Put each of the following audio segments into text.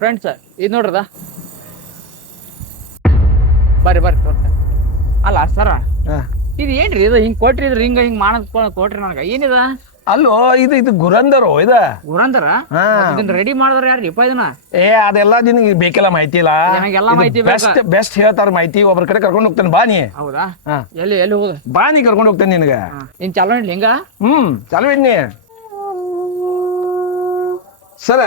Friends ಇದು ನೋಡ್ರದ ಬರ್ರಿ ಬರ್ರಿ ತೋರ್ತೆ ಅಲ್ಲ ಸರ ಇದು ಏನ್ರಿ ಇದು ಹಿಂಗ್ ಕೊಟ್ರಿ ಇದ್ರ ಹಿಂಗ್ ಮಾಡಕ್ ಕೊಟ್ರಿ ನನಗ ಏನಿದ ಅಲ್ಲೋ ಇದು ಗುರಂದರು ಇದ ಗುರಂದರ ಇದನ್ನ ರೆಡಿ ಮಾಡಿದ್ರ ಯಾರ್ರಿಪ್ಪ ಇದನ್ನ ಅದೆಲ್ಲ ನಿನಗೆ ಬೇಕೆಲ್ಲ ಮಾಹಿತಿ ಇಲ್ಲ ನನಗೆಲ್ಲ ಮಾಹಿತಿ ಬೆಸ್ಟ್ ಹೇಳ್ತಾರ ಮಾಹಿತಿ ಒಬ್ರ ಕಡೆ ಕರ್ಕೊಂಡು ಹೋಗ್ತಾನೆ ಬಾ ನೀ. ಹೌದಾ ಎಲ್ಲಿ ಎಲ್ಲಿ ಹೋಗುದ ಬಾ ನೀ ಕರ್ಕೊಂಡು ಹೋಗ್ತೇನೆ ನಿನಗ. ಇನ್ ಚಾಲೋ ಇಡ್ಲಿ ಹಿಂಗ ಚಾಲು ಇಡ್ನಿ ಸರ.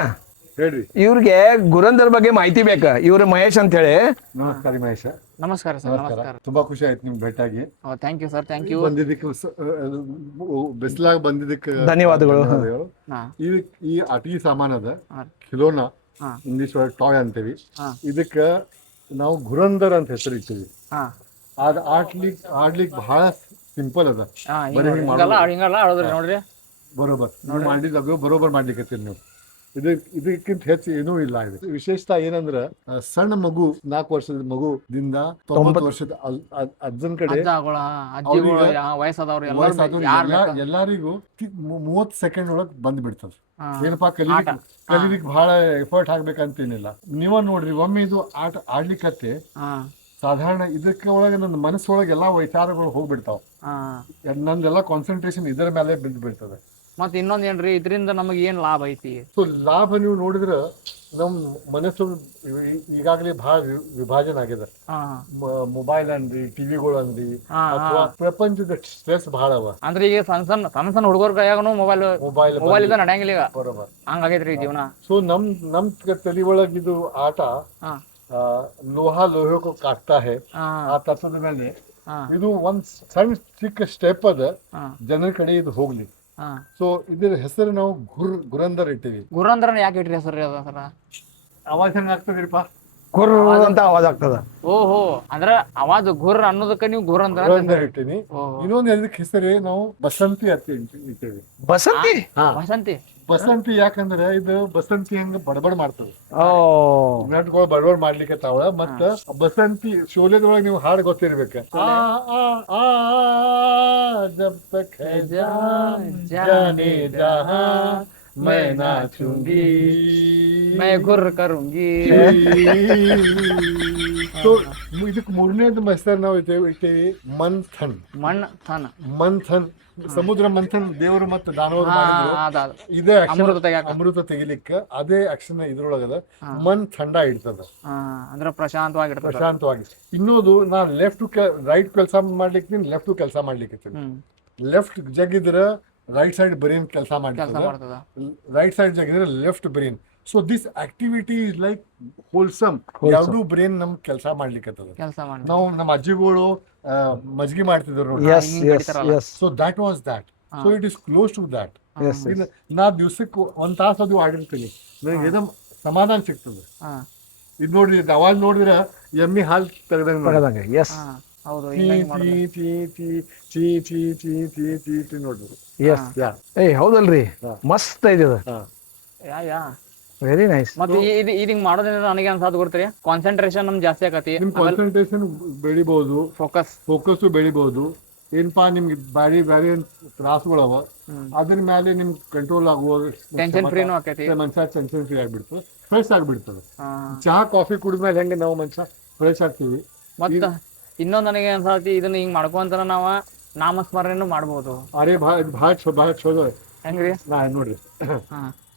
ಹೇಳ್ರಿ ಇವ್ರಿಗೆ ಗುರಂದರ್ ಬಗ್ಗೆ ಮಾಹಿತಿ ಬೇಕ. ಇವ್ರು ಮಹೇಶ್ ಅಂತ ಹೇಳಿ. ನಮಸ್ಕಾರ ಮಹೇಶ. ನಮಸ್ಕಾರ ಸರ್. ನಮಸ್ಕಾರ. ತುಂಬಾ ಖುಷಿ ಆಯ್ತು ನಿಮ್ಗೆ ಭೇಟಿಯಾಗಿ. Thank you sir. Thank you. ಬಂದಿದ್ದಕ್ಕೆ ಬಿಸಿಲಾಗ ಬಂದಿದ್ದಕ್ಕೆ ಧನ್ಯವಾದಗಳು. ಈ ಆಟಿಕೆ ಸಾಮಾನ್ ಅದ ಖಿಲೋನಾ, ಇಂಗ್ಲಿಷ್ ಒಳಗೆ ಟಾಯ್ ಅಂತೀವಿ. ಇದಕ್ಕ ನಾವು ಗುರಂದರ್ ಅಂತ ಹೆಸರು ಇಟ್ಟಿವಿ. ಅದ್ ಆಡ್ಲಿಕ್ ಬಹಳ ಸಿಂಪಲ್ ಅದ. ನೋಡ್ರಿ ಬರೋಬರ್ ಮಾಡಿದಾಗ ಬರೋಬರ್ ಮಾಡ್ಲಿಕ್ಕೆ ನೀವು ಇದಕ್ಕಿಂತ ಹೆಚ್ಚು ಏನೂ ಇಲ್ಲ. ಇದು ವಿಶೇಷತಾ ಏನಂದ್ರ ಸಣ್ಣ ಮಗು 4 ವರ್ಷದ ಮಗುದಿಂದ 90 ವರ್ಷದ ಅಜ್ಜನ್ ಕಡೆ ಎಲ್ಲರಿಗೂ 30 ಸೆಕೆಂಡ್ ಒಳಗ್ ಬಂದ್ ಬಿಡ್ತದ. ಏನಪ್ಪಾ ಕಲೀಲಿಕ್ಕೆ ಬಹಳ ಎಫರ್ಟ್ ಹಾಕ್ಬೇಕಂತೇನಿಲ್ಲ. ನೀವ ನೋಡ್ರಿ ಒಮ್ಮೆ ಇದು ಆಟ ಆಡ್ಲಿಕ್ಕತ್ತೆ ಸಾಧಾರಣ ಇದಕ್ಕೆ ಒಳಗೆ ನನ್ನ ಮನಸ್ಸೊಳಗೆ ಎಲ್ಲಾ ವಿಚಾರಗಳು ಹೋಗ್ಬಿಡ್ತಾವ. ನಂದೆಲ್ಲ ಕಾನ್ಸಂಟ್ರೇಷನ್ ಇದರ ಮೇಲೆ ಬಿದ್ದು ಬಿಡ್ತದೆ. ಮತ್ ಇನ್ನೊಂದ್ ಏನ್ರಿ ಇದರಿಂದ ನಮಗ್ ಏನ್ ಲಾಭ ಐತಿ? ಸೊ ಲಾಭ ನೀವು ನೋಡಿದ್ರ ನಮ್ ಮನಸ್ಸು ಈಗಾಗಲೇ ಬಹಳ ವಿಭಾಜನೆ ಆಗಿದೆ. ಮೊಬೈಲ್ ಅನ್ರಿ, ಟಿವಿಗಳು ಅನ್ರಿ, ಅಥವಾ ಪ್ರಪಂಚದ ಸ್ಟ್ರೆಸ್ ಬಹಳ ಅವ. ಅಂದ್ರೆ ಈಗ ಸಣ್ಣ ಸಣ್ಣ ಹುಡುಗರ ಕೈಯಾಗನು ಮೊಬೈಲ್ ಇದ ನಡೆಯಂಗಿಲ್ಲ ಈಗ. ಬರೋಬರ್ ಹಂಗಾಗೈತ್ರಿ ಜೀವನ. ಸೊ ನಮ್ ತಲೆ ಒಳಗ್ ಇದು ಆಟ ಲೋಹಕ್ಕೂ ಕಾಟ್ತಾ ಹೇ ಆ ತತ್ವದ ಮೇಲೆ ಇದು ಒಂದ್ ಸಣ್ಣ ಚಿಕ್ಕ ಸ್ಟೆಪ್ ಅದ ಜನರ ಕಡೆ ಇದು ಹೋಗ್ಲಿ. ಸೊ ಇದ್ರ ಹೆಸರು ನಾವು ಗುರಂದರ್ ಇಟ್ಟಿವಿ. ಗುರಂದರ್ ಯಾಕೆ ಇಟ್ರಿ ಹೆಸರು? ಅವಾಜ್ ಹೆಂಗ ಆಗ್ತದ್ರಿಪ್ಪ? ಗುರ್ ಅಂತ ಆವಾಜ್ ಆಗ್ತದ. ಓಹೋ, ಅಂದ್ರ ಅವಾಜ್ ಗುರ್ ಅನ್ನೋದಕ್ಕ ನೀವು ಗುರಂದರ್ ಇಟ್ಟಿನಿ. ಇನ್ನೊಂದ್ ಎದಕ್ ಹೆಸರು ನಾವು ಬಸಂತಿ ಅಂತ ಇಟ್ಟಿವಿ. ಬಸಂತಿ? ಬಸಂತಿ ಬಸಂತಿ ಯಾಕಂದ್ರೆ ಇದು ಬಸಂತಿ ಹಂಗ ಬಡಬಡ್ ಮಾಡ್ತದ. ನಟ್ಗಳು ಬಡಬಡ್ ಮಾಡ್ಲಿಕ್ಕೆ ತಾವ. ಮತ್ತ ಬಸಂತಿ ಶೋಲೆದೊಳಗೆ ನೀವು ಹಾಡು ಗೊತ್ತಿರ್ಬೇಕ. ಜಬ್ ತಕ್ ಹೈ ಜಾನೆ ಜಹಾं मैं नाचूंगी मैं गुर करूंगी. ಸೊ ಇದಕ್ ಮೂರನೇದು ಹೆಸರು ನಾವು ಇಟ್ಟೇವಿ ಮಂಥನ್. ಮಂಥನ್ ಸಮುದ್ರ ಮಂಥನ್ ದೇವರು ಮತ್ತು ದಾನವರು ಇದೇ ಅಮೃತ ತೆಗಿಲಿಕ್ಕೆ ಅದೇ ಅಕ್ಷರ ಇದ್ರೊಳಗದ ಮನ್ ಥಂಡ ಇಡ್ತದ. ಅಂದ್ರೆ ಪ್ರಶಾಂತವಾಗಿ. ಇನ್ನೊಂದು ನಾನ್ ಲೆಫ್ಟ್ ರೈಟ್ ಕೆಲಸ ಮಾಡ್ಲಿಕ್ಕೆ ಲೆಫ್ಟ್ ಕೆಲಸ ಮಾಡ್ಲಿಕ್ಕೆ ಲೆಫ್ಟ್ ಜಗಿದ್ರ ರೈಟ್ ಸೈಡ್ ಬ್ರೈನ್ ಕೆಲಸ ಮಾಡ್ತದ. ರೈಟ್ ಸೈಡ್ ಜಗಿದ್ರೆ left brain. So this activity is like wholesome. ಎರಡು ಬ್ರೈನ್ ನಮ್ ಕೆಲಸ ಮಾಡ್ಲಿಕ್ಕೆ ನಾವು ನಮ್ಮ ಅಜ್ಜಿಗಳು ಮಜ್ಗಿ ಮಾಡ್ತಿದ್ರು. So that was that. So it is close to that. ನಾ ದಿವ್ಸಕ್ಕೆ 1 ತಾಸು ಅದು ಆಡಿರ್ತೀನಿ. ನನಗೆ ಏನೋ ಸಮಾಧಾನ ಸಿಗ್ತದೆ. ಇದು ನೋಡ್ರಿ, ಅವಾಜ್ ನೋಡಿದ್ರೆ ಎಮ್ಮಿ ಹಾಲ್ ತೆಗ್ದಂಗೆ ನೋಡ್ರಿ. ಹೌದಲ್ರಿ, ಮಸ್ತ್ ಐತಿ. Very nice. ಮತ್ತೆ ಇದು ಮಾಡೋದ್ರಿಂದ ನನಗೆ ಅನ್ಸಾದ್ ಗೊತ್ತ್ರಿ, ಕಾನ್ಸಂಟ್ರೇಷನ್ ನಮ್ ಜಾಸ್ತಿ ಆಗತಿ. ನಿಮ್ ಕಾನ್ಸಂಟ್ರೇಷನ್ ಬೆಳಿಬಹುದು, ಫೋಕಸ್ ಬೆಳಿಬಹುದು. ಏನಪ್ಪಾ ನಿಮ್ಗೆ ಬ್ಯಾರಿ ತ್ರಾಸಗಳವ ಅದ್ರ ಮೇಲೆ ನಿಮ್ಗೆ ಕಂಟ್ರೋಲ್ ಆಗುವ ಟೆನ್ಷನ್ ಫ್ರೀನೂ ಆಕೈತಿ. ಮನುಷ್ಯ ಟೆನ್ಷನ್ ಫ್ರೀ ಆಗ್ಬಿಡ್ತದೆ, ಫ್ರೆಶ್ ಆಗ್ಬಿಡ್ತದೆ. ಚಹಾ ಕಾಫಿ ಕುಡಿದ್ಮೇಲೆ ಹೆಂಗೆ ನಾವು ಮನುಷ್ಯ ಫ್ರೆಶ್ ಆಗ್ತೀವಿ. ಮತ್ತ ಇನ್ನೊಂದ್ ನನಗೆ ಅನ್ಸಾತಿ, ಇದನ್ನ ಹಿಂಗ್ ಮಾಡ್ಕೊಂತ ನಾವ ನಾಮಸ್ಮರಣೆನೂ ಮಾಡ್ಬೋದು. ಅರೆ ಭಾಳ ಚಲೋ ಹೆಂಗ್ರಿ? ನೋಡ್ರಿ,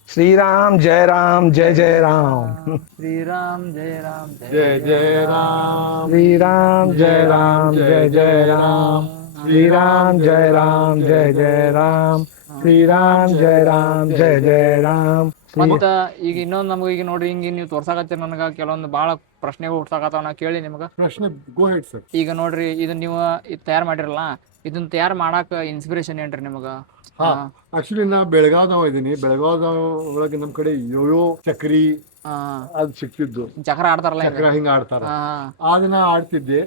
ಶ್ರೀರಾಮ್ ಜಯ ರಾಮ್ ಜಯ ಜಯ ರಾಮ್, ಶ್ರೀರಾಮ್ ಜಯ ರಾಮ್ ಜಯ ಜಯ ರಾಮ್, ಶ್ರೀರಾಮ್ ಜಯ ರಾಮ್ ಜಯ ಜಯ ರಾಮ್, ಶ್ರೀರಾಮ್ ಜಯ ರಾಮ್ ಜಯ ಜಯ ರಾಮ್, ಶ್ರೀರಾಮ್ ಜಯ ರಾಮ್ ಜಯ ಜಯ ರಾಮ್. ಮತ್ತ ಈಗ ಇನ್ನೊಂದ್ ನಮ್ಗೆ ಈಗ ನೋಡ್ರಿ, ಹಿಂಗ ನೀವು ತೋರ್ಸಾಕತ್ತೀರಿ ನನಗ ಕೆಲವೊಂದು ಬಹಳ ಪ್ರಶ್ನೆಗಳು ಹುಡ್ಸಾಕತ್ತಾವ. ನಾ ಕೇಳಿ ನಿಮಗ ಪ್ರಶ್ನೆ. ಗೋ ಹೆಡ್ ಸರ್. ಈಗ ನೋಡ್ರಿ, ಇದನ್ನ ನೀವು ತಯಾರು ಮಾಡಿರಲ್ಲ, ಇದನ್ನ ತಯಾರು ಮಾಡಾಕ ಇನ್ಸ್ಪಿರೇಷನ್ ಏನ್ರಿ ನಿಮಗ? ಆಕ್ಚುಲಿ ನಾ ಬೆಳಗಾವ್ದವ ಇದೀನಿ. ಬೆಳಗಾವ್ದ ಒಳಗೆ ನಮ್ ಕಡೆ ಯೋಯೋ ಚಕ್ರಿ ಅದು ಸಿಕ್ತಿದ್ದು. ಚಕ್ರ ಆಡ್ತಾರಲ್ಲ, ಚಕ್ರ ಹಿಂಗ ಆಡ್ತಾರ. ಅದನ್ನ ಆಡ್ತಿದ್ದೆ.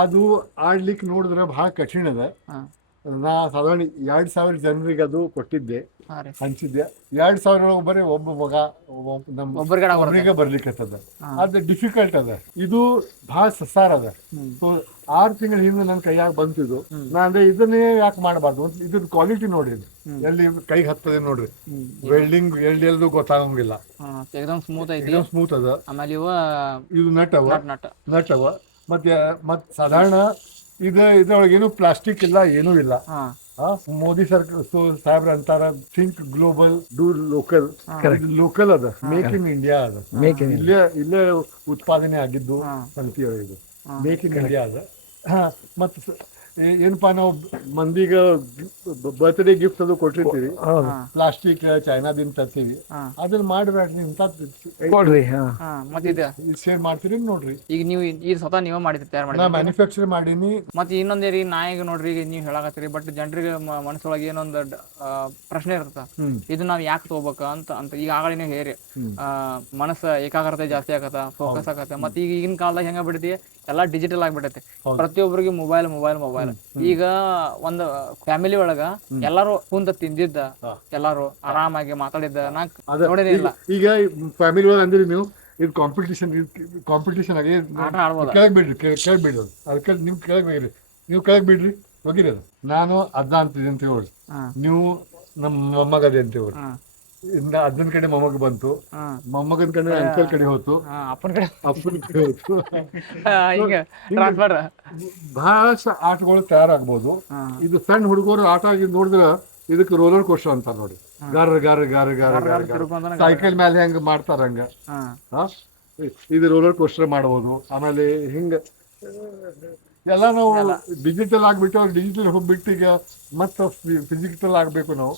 ಅದು ಆಡ್ಲಿಕ್ಕೆ ನೋಡಿದ್ರೆ ಬಹಳ ಕಠಿಣ ಅದ. ನಾ ಸಾಧಾರಣ 2000 ಜನರಿಗೆ ಅದು ಕೊಟ್ಟಿದ್ದೆ. ಹಾ ರೀ ಹಂಚಿದ್ದೆ 2000 ಬರೀ ಒಬ್ಬ ಮಗ ಒಬ್ಬರಿಗೆ ಬರ್ಲಿಕ್ಕೆ ಅದು ಡಿಫಿಕಲ್ಟ್ ಅದ. ಇದು ಬಹಳ ಸಸಾರ ಅದ. ಸೊ 6 ತಿಂಗಳ ಹಿಂದೆ ನನ್ನ ಕೈಯಾಗ ಬಂತಿದ್ದು ನಾ ಅಂದ್ರೆ ಇದನ್ನೇ ಯಾಕೆ ಮಾಡಬಾರ್ದು ಅಂತ ಇದ್ರ ಕ್ವಾಲಿಟಿ ನೋಡಿ, ಎಲ್ಲಿ ಕೈಗೆ ಹತ್ತದೆ ನೋಡ್ರಿ, ವೆಲ್ಡಿಂಗ್ ಎಲ್ದು ಗೊತ್ತಾಗಂಗಿಲ್ಲ, ಎಕ್ದಮ್ ಸ್ಮೂತ್ ಐತಿ, ಸ್ಮೂತ್ ಅದ. ಆಮೇಲೆ ಇದು ನಟ್ ಅವ ಮತ್ತೆ ಸಾಧಾರಣ ಇದ್ರೊಳಗೆ ಏನು ಪ್ಲಾಸ್ಟಿಕ್ ಇಲ್ಲ, ಏನೂ ಇಲ್ಲ. ಮೋದಿ ಸಾಹೇಬ್ರ ಅಂತಾರ think global do local. Local ಅದ, ಮೇಕ್ ಇನ್ ಇಂಡಿಯಾ ಅದ, ಇಲ್ಲೇ ಉತ್ಪಾದನೆ ಆಗಿದ್ದು ಸಂತಿ ಇದು ಮೇಕ್ ಇನ್ ಇಂಡಿಯಾ ಅದ. ಮತ್ ಏನಪ್ಪಾ ನಾವು ಮಂದಿಗ ಬರ್ತ್ಡೇ ಗಿಫ್ಟ್ ಅದು ಕೊಟ್ಟಿರ್ತೀವಿ, ಪ್ಲಾಸ್ಟಿಕ್ ಚೈನಾದಿಂದ ತರ್ತೀವಿ, ಅದನ್ನ ಮಾಡ್ಬೇಡ್ರಿ ಇಂತ ಕೊಡ್ರಿ, ಶೇರ್ ಮಾಡ್ತೀರಿ ನೋಡ್ರಿ. ಈಗ ನೀವು ಈ ಸ್ವತಃ ನೀವೇ ಮಾಡಿದ್ರಿ, ತಯಾರು ಮಾಡಿ ನಾ ಮ್ಯಾನುಫ್ಯಾಕ್ಚರ್ ಮಾಡೀನಿ. ಮತ್ತೆ ಇನ್ನೊಂದೇ ರೀ, ನಾಯಿಗೆ ನೋಡ್ರಿ ಈಗ ನೀವು ಹೇಳಕತ್ತೀರಿ, ಬಟ್ ಜನರಿಗೆ ಮನಸ್ಸೊಳಗೆ ಏನೊಂದು ಪ್ರಶ್ನೆ ಇರ್ತದ, ಇದು ನಾವ್ ಯಾಕೆ ತಗೋಬೇಕ ಅಂತ ಈಗ ಆಗಲೇ ಹೇರಿ ಮನಸ್ಸು ಏಕಾಗ್ರತೆ ಜಾಸ್ತಿ ಆಗತ್ತ, ಫೋಕಸ್ ಆಗತ್ತೆ. ಮತ್ತೆ ಈಗ ಈಗಿನ ಕಾಲದಾಗ ಹೆಂಗ ಬಿಡತಿ, ಎಲ್ಲಾ ಡಿಜಿಟಲ್ ಆಗ್ಬಿಟ್ಟೈತಿ, ಪ್ರತಿಯೊಬ್ಬರಿಗೆ ಮೊಬೈಲ್. ಈಗ ಒಂದು ಫ್ಯಾಮಿಲಿ ಒಳಗ ಎಲ್ಲಾರು ಕುಂತ ತಿಂದಿದ್ದ, ಎಲ್ಲಾರು ಆರಾಮಾಗಿ ಮಾತಾಡಿದ್ದ ನಾ ನೋಡೇನೇ ಇಲ್ಲ. ಈಗ ಫ್ಯಾಮಿಲಿ ಒಳಗ ಅಂದ್ರಿ ನೀವು, ಇದು ಕಾಂಪಿಟಿಷನ್ ಆಗಿ ಕೆಳಗ್ ಬಿಡ್ರಿ, ಕೆಳಗ್ ಬಿಡ್ರಿ, ಅದಕ್ಕೆ ನಿಮ್ ಕೆಳಗ್ ಬಿಡ್ರಿ, ನೀವು ಕೆಳಗ್ ಬಿಡ್ರಿ, ಹೋಗಿರಿ. ಅದು ನಾನು ಅಜ್ಜ ಅಂತಿದ್ದೆ ಅಂತ ಹೇಳಿ, ನೀವು ನಮ್ಮ ಮೊಮ್ಮಗದೆ ಅಂತ ಹೇಳಿ, ಅಜ್ಜನ ಕಡೆ ಮೊಮ್ಮಗ ಬಂತು, ಮೊಮ್ಮಗನ ಕಡೆ ಅಂಕಲ್ ಕಡೆ ಹೋತು, ಅಪ್ಪನ ಕಡೆ ಹೋತು. ಬಹಳಷ್ಟು ಆಟಗಳು ತಯಾರಾಗ್ಬೋದು. ಇದು ಸಣ್ಣ ಹುಡುಗರು ಆಟ ಆಗಿ ನೋಡಿದ್ರ ಇದಕ್ಕೆ ರೋಲರ್ ಕೋಸ್ಟರ್ ಅಂತಾರ ನೋಡಿ, ಗಾರ ಗಾರ ಗಾರ ಗಾರ ಗಾರ ಸೈಕಲ್ ಮೇಲೆ ಹೆಂಗ ಮಾಡ್ತಾರ ಹಂಗ ಇದು ರೋಲರ್ ಕೋಸ್ಟರ್ ಮಾಡಬಹುದು. ಆಮೇಲೆ ಹಿಂಗ ಎಲ್ಲ ನಾವು ಡಿಜಿಟಲ್ ಆಗ್ಬಿಟ್ಟು, ಡಿಜಿಟಲ್ ಹೋಗ್ಬಿಟ್ಟು ಈಗ ಮತ್ತ ಫಿಸಿಕಲ್ ಆಗ್ಬೇಕು ನಾವು.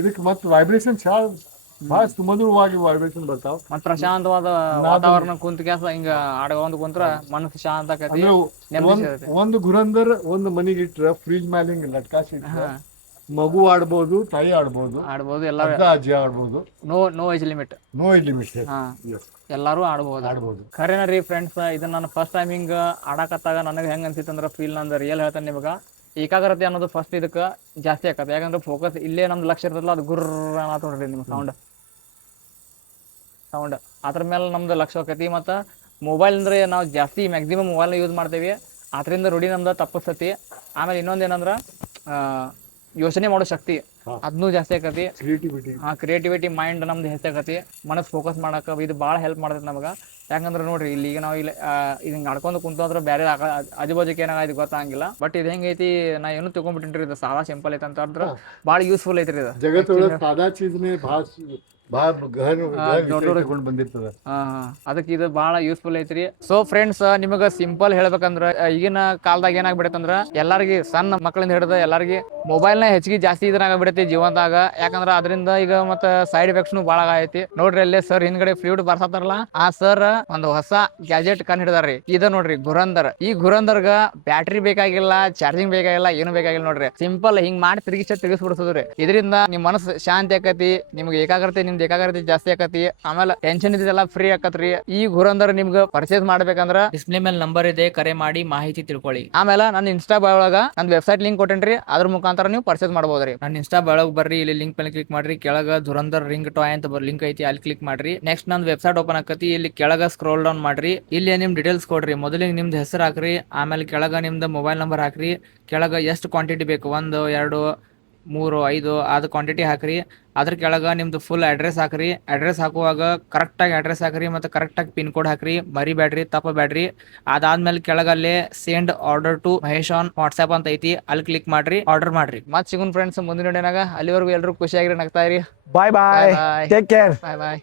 ಇದಕ್ಕೆ ಮತ್ತೆ ವೈಬ್ರೇಷನ್ ಬಹಳ ಸುಮಧುರವಾಗಿ ವೈಬ್ರೇಷನ್ ಬರ್ತಾವ. ಮತ್ ಪ್ರಶಾಂತವಾದ ವಾತಾವರಣ ಕುಂತ ಕೆಲಸ ಹಿಂಗ ಆಡ್ಕೊಂಡ್ ಕುಂತ್ರ ಮನಸ್ಸು ಶಾಂತ ಆಕತಿ. ಒಂದು ಗುರಂದರ್ ಒಂದು ಮನಿಗೆ ಇಟ್ರ ಫ್ರಿಜ್ ಮೇಲೆ ಹಿಂಗ ಲಟ್ಕಾಸಿ ಇಟ್ರ ಮಗು ಆಡ್ಬೋದು, ತಾಯಿ ಆಡ್ಬೋದು, ಅಜ್ಜಿ ಆಡ್ಬೋದು. ನೋ ಏಜ್ ಲಿಮಿಟ್, ಎಲ್ಲಾರು ಆಡ್ಬೋದು. ಖರೇನ ರೀ ಫ್ರೆಂಡ್ಸ್, ಇದನ್ನ ನಾನು ಫಸ್ಟ್ ಟೈಮ್ ಹಿಂಗ ಆಡಾಕತ್ತಾಗ ನನಗೆ ಹೆಂಗ್ ಅನ್ಸಿತ್ತಂದ್ರ ಫೀಲ್ ನಂದು ರಿಯಲ್ ಹೇಳ್ತಾನೆ ನಿಮಗ. ಏಕಾಗ್ರತೆ ಅನ್ನೋದು ಫಸ್ಟ್ ಇದಕ್ಕೆ ಜಾಸ್ತಿ ಆಕತ್ತೆ, ಯಾಕಂದ್ರೆ ಫೋಕಸ್ ಇಲ್ಲೇ ನಮ್ದು ಲಕ್ಷ್ಯ ಇರ್ತಲ್ಲ, ಅದು ಗುರ್ರ ಅನ್ನೋದ್ರಿ ನಿಮ್ ಸೌಂಡ್ ಅದ್ರ ಮೇಲೆ ನಮ್ದು ಲಕ್ಷ್ಯ ಆಕತಿ. ಮತ್ತು ಮೊಬೈಲ್ ಅಂದ್ರೆ ನಾವು ಜಾಸ್ತಿ ಮ್ಯಾಕ್ಸಿಮಮ್ ಮೊಬೈಲ್ನ ಯೂಸ್ ಮಾಡ್ತೇವಿ, ಅದರಿಂದ ರೂಢಿ ನಮ್ದು ತಪ್ಪಿಸ್ತತಿ. ಆಮೇಲೆ ಇನ್ನೊಂದೇನಂದ್ರ ಯೋಚನೆ ಮಾಡೋ ಶಕ್ತಿ ಅದನ್ನೂ ಜಾಸ್ತಿ ಆಕತಿ. ಕ್ರಿಯೇಟಿವಿಟಿ ಮೈಂಡ್ ನಮ್ದು ಹೆಚ್ಚಾಕತಿ, ಮನಸ್ಸು ಫೋಕಸ್ ಮಾಡಕ ಇದು ಭಾಳ ಹೆಲ್ಪ್ ಮಾಡ್ತೈತಿ ನಮ್ಗೆ. ಯಾಕಂದ್ರೆ ನೋಡ್ರಿ ಇಲ್ಲಿ ಈಗ ನಾವು ಇಲ್ಲಿ ಇದನ್ನ ನಡ್ಕೊಂಡು ಕುಂತಂದ್ರೆ ಬೇರೆ ಆಜುಬಾಜುಕ್ಕೆ ಏನಾಗೈತಿ ಗೊತ್ತಾಗಿಲ್ಲ. ಬಟ್ ಇದು ಹೆಂಗೈತಿ, ನಾ ಏನು ತಿಳ್ಕೊಂಡ್ಬಿಟ್ಟಿನ್ರಿ, ಇದು ಸಾದಾ ಸಿಂಪಲ್ ಐತೆ ಅಂತ ಅಂದ್ರೆ ಭಾಳ ಯೂಸ್ಫುಲ್ ಐತ್ರಿ ಇದು. ಜಗತ್ತೊಳಗೆ ಸಾದಾ ಚೀಸ್ನೇ ಬಂದಿರ್ತದ, ಅದಕ್ಕೆ ಇದು ಬಹಳ ಯೂಸ್ಫುಲ್ ಐತ್ರಿ. ಸೊ ಫ್ರೆಂಡ್ಸ್, ನಿಮಗ ಸಿಂಪಲ್ ಹೇಳ್ಬೇಕಂದ್ರ ಈಗಿನ ಕಾಲದಾಗ ಏನಾಗ್ಬಿಡತ್ತಂದ್ರ ಎಲ್ಲಾರ್ಗಿ ಸಣ್ಣ ಮಕ್ಕಳಿಂದ ಹಿಡಿದ ಎಲ್ಲಾರ್ಗಿ ಮೊಬೈಲ್ ನ ಹೆಚ್ಚಿಗೆ ಜಾಸ್ತಿ ಇದ್ರಾಗ್ಬಿಡೈತಿ ಜೀವನದಾಗ. ಯಾಕಂದ್ರ ಅದರಿಂದ ಈಗ ಮತ್ತ ಸೈಡ್ ಎಫೆಕ್ಟ್ಸ್ ಭಾಳ ಆಗೈತಿ. ನೋಡ್ರಿ ಅಲ್ಲೇ ಸರ್ ಹಿಂದ್ಗಡೆ ಫ್ಲೂಯಿಡ್ ಬರ್ಸತ್ತಾರಲ್ಲ, ಆ ಸರ್ ಒಂದು ಹೊಸ ಗ್ಯಾಜೆಟ್ ಕಂಡು ಹಿಡಿದಾರ್ರಿ. ಇದ ನೋಡ್ರಿ ಗುರಂದರ್. ಈ ಗುರಂದರ್ಗ ಬ್ಯಾಟ್ರಿ ಬೇಕಾಗಿಲ್ಲ, ಚಾರ್ಜಿಂಗ್ ಬೇಕಾಗಿಲ್ಲ, ಏನು ಬೇಕಾಗಿಲ್ಲ ನೋಡ್ರಿ. ಸಿಂಪಲ್ ಹಿಂಗ್ ಮಾಡಿ ತಿರುಗಿಸ್ಬಿಡ್ಸೋದ್ರಿ. ಇದರಿಂದ ನಿಮ್ ಮನಸ್ಸು ಶಾಂತಿ ಆಕತಿ, ನಿಮ್ಗೆ ಏಕಾಗ್ರತೆ ಜಾಸ್ತಿ ಆಕತಿ. ಆಮೇಲೆ ಟೆನ್ಷನ್ ಇದೆಲ್ಲ ಫ್ರೀ ಆಕತ್ರಿ. ಈ ಗುರಂದರ್ ನಿಮ್ಗೆ ಪರ್ಚೇಸ್ ಮಾಡ್ಬೇಕಂದ್ರ ಡಿಸ್ಪ್ಲೇ ಮೇಲೆ ನಂಬರ್ ಇದೆ, ಕರೆ ಮಾಡಿ ಮಾಹಿತಿ ತಿಳ್ಕೊಳ್ಳಿ. ಆಮೇಲೆ ನನ್ನ ಇನ್ಸ್ಟಾ ಒಳಗ ನನ್ನ ವೆಬ್ಸೈಟ್ ಲಿಂಕ್ ಕೊಟ್ಟೇನ್ರಿ, ಅದ್ರ ಮುಖಾಂತರ ನೀವು ಪರ್ಚೇಸ್ ಮಾಡಬಹುದ್ರಿ. ನನ್ನ ಇನ್ಸ್ಟಾ ಒಳಗ್ ಬರ್ರಿ, ಇಲ್ಲಿ ಲಿಂಕ್ ಮೇಲೆ ಕ್ಲಿಕ್ ಮಾಡ್ರಿ, ಕೆಳಗ ಧುರಂಧರ್ ರಿಂಗ್ ಟಾಯ್ ಅಂತ ಲಿಂಕ್ ಐತಿ, ಅಲ್ಲಿ ಕ್ಲಿಕ್ ಮಾಡ್ರಿ. ನೆಕ್ಸ್ಟ್ ನಂದು ವೆಬ್ಸೈಟ್ ಓಪನ್ ಆಕತಿ, ಇಲ್ಲಿ ಕೆಳಗ ಸ್ಕ್ರೋಲ್ ಡೌನ್ ಮಾಡ್ರಿ, ಇಲ್ಲಿ ನಿಮ್ ಡೀಟೇಲ್ಸ್ ಕೊಡ್ರಿ. ಮೊದಲಿಗೆ ನಿಮ್ದು ಹೆಸರು ಹಾಕ್ರಿ, ಆಮೇಲೆ ಕೆಳಗ ನಿಮ್ದು ಮೊಬೈಲ್ ನಂಬರ್ ಹಾಕ್ರಿ, ಕೆಳಗ ಎಷ್ಟು ಕ್ವಾಂಟಿಟಿ ಬೇಕು, 1 2 3 5 ಅದು ಕ್ವಾಂಟಿಟಿ ಹಾಕ್ರಿ. ಅದ್ರ ಕೆಳಗ ನಿಮ್ದು ಫುಲ್ ಅಡ್ರೆಸ್ ಹಾಕ್ರಿ. ಅಡ್ರೆಸ್ ಹಾಕುವಾಗ ಕರೆಕ್ಟಾಗಿ ಅಡ್ರೆಸ್ ಹಾಕ್ರಿ, ಮತ್ತು ಕರೆಕ್ಟಾಗಿ ಪಿನ್ ಕೋಡ್ ಹಾಕ್ರಿ, ಮರಿಬ್ಯಾಡ್ರಿ, ತಪ್ಪಬ್ಯಾಡ್ರಿ. ಅದಾದ್ಮೇಲೆ ಕೆಳಗಲ್ಲೇ send order to Mahesh on WhatsApp ಅಂತ ಐತಿ, ಅಲ್ಲಿ ಕ್ಲಿಕ್ ಮಾಡ್ರಿ, ಆರ್ಡರ್ ಮಾಡ್ರಿ. ಮತ್ ಸಿಗುನ್ ಫ್ರೆಂಡ್ಸ್ ಮುಂದಿನ ವಿಡಿಯೋನಾಗ. ಅಲ್ಲಿವರೆಗೂ ಎಲ್ಲರೂ ಖುಷಿಯಾಗಿರಿ, ನಗ್ತಾ ಇರಿ. ಬಾಯ್ ಬಾಯ್, ಟೇಕ್ ಕೇರ್, ಬಾಯ್ ಬಾಯ್.